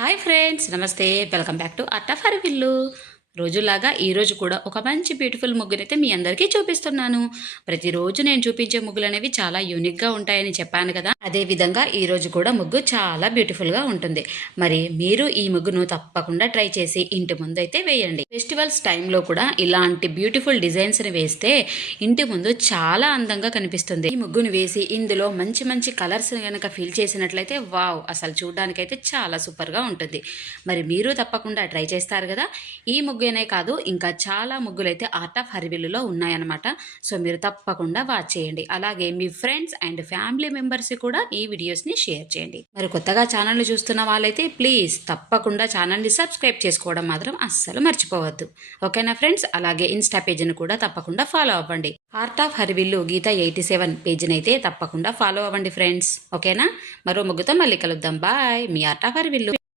Hi friends, నమస్తే. Welcome back to art of Aravillu. రోజులాగా ఈరోజు కూడా ఒక మంచి బ్యూటిఫుల్ ముగ్గునైతే మీ అందరికీ చూపిస్తున్నాను. ప్రతిరోజు నేను చూపించే ముగ్గులు అనేవి చాలా యూనిక్గా ఉంటాయని చెప్పాను కదా. అదే విధంగా ఈరోజు కూడా ముగ్గు చాలా బ్యూటిఫుల్గా ఉంటుంది. మరి మీరు ఈ ముగ్గును తప్పకుండా ట్రై చేసి ఇంటి ముందు అయితే వేయండి. ఫెస్టివల్స్ టైంలో కూడా ఇలాంటి బ్యూటిఫుల్ డిజైన్స్ని వేస్తే ఇంటి ముందు చాలా అందంగా కనిపిస్తుంది. ఈ ముగ్గును వేసి ఇందులో మంచి మంచి కలర్స్ కనుక ఫిల్ చేసినట్లయితే వావ్, అసలు చూడడానికైతే చాలా సూపర్గా ఉంటుంది. మరి మీరు తప్పకుండా ట్రై చేస్తారు కదా. ఈ ముగ్గేనే కాదు, ఇంకా చాలా ముగ్గులైతే ఆర్ట్ ఆఫ్ హరివిల్లులో ఉన్నాయన్నమాట. సో మీరు తప్పకుండా వాచ్ చేయండి. అలాగే మీ ఫ్రెండ్స్ అండ్ ఫ్యామిలీ మెంబర్స్ కూడా ఈ వీడియోస్ని షేర్ చేయండి. మరి కొత్తగా ఛానల్ని చూస్తున్న వాళ్ళైతే ప్లీజ్ తప్పకుండా ఛానల్ని సబ్స్క్రైబ్ చేసుకోవడం మాత్రం అస్సలు మర్చిపోవద్దు. ఓకేనా ఫ్రెండ్స్? అలాగే ఇన్స్టా పేజ్ని కూడా తప్పకుండా ఫాలో అవ్వండి. ఆర్ట్ ఆఫ్ హరివిల్లు గీత 87 పేజ్ని అయితే తప్పకుండా ఫాలో అవ్వండి ఫ్రెండ్స్. ఓకేనా? మరో ముగ్గుతో మళ్ళీ కలుద్దాం. Bye, me art of Harivillu.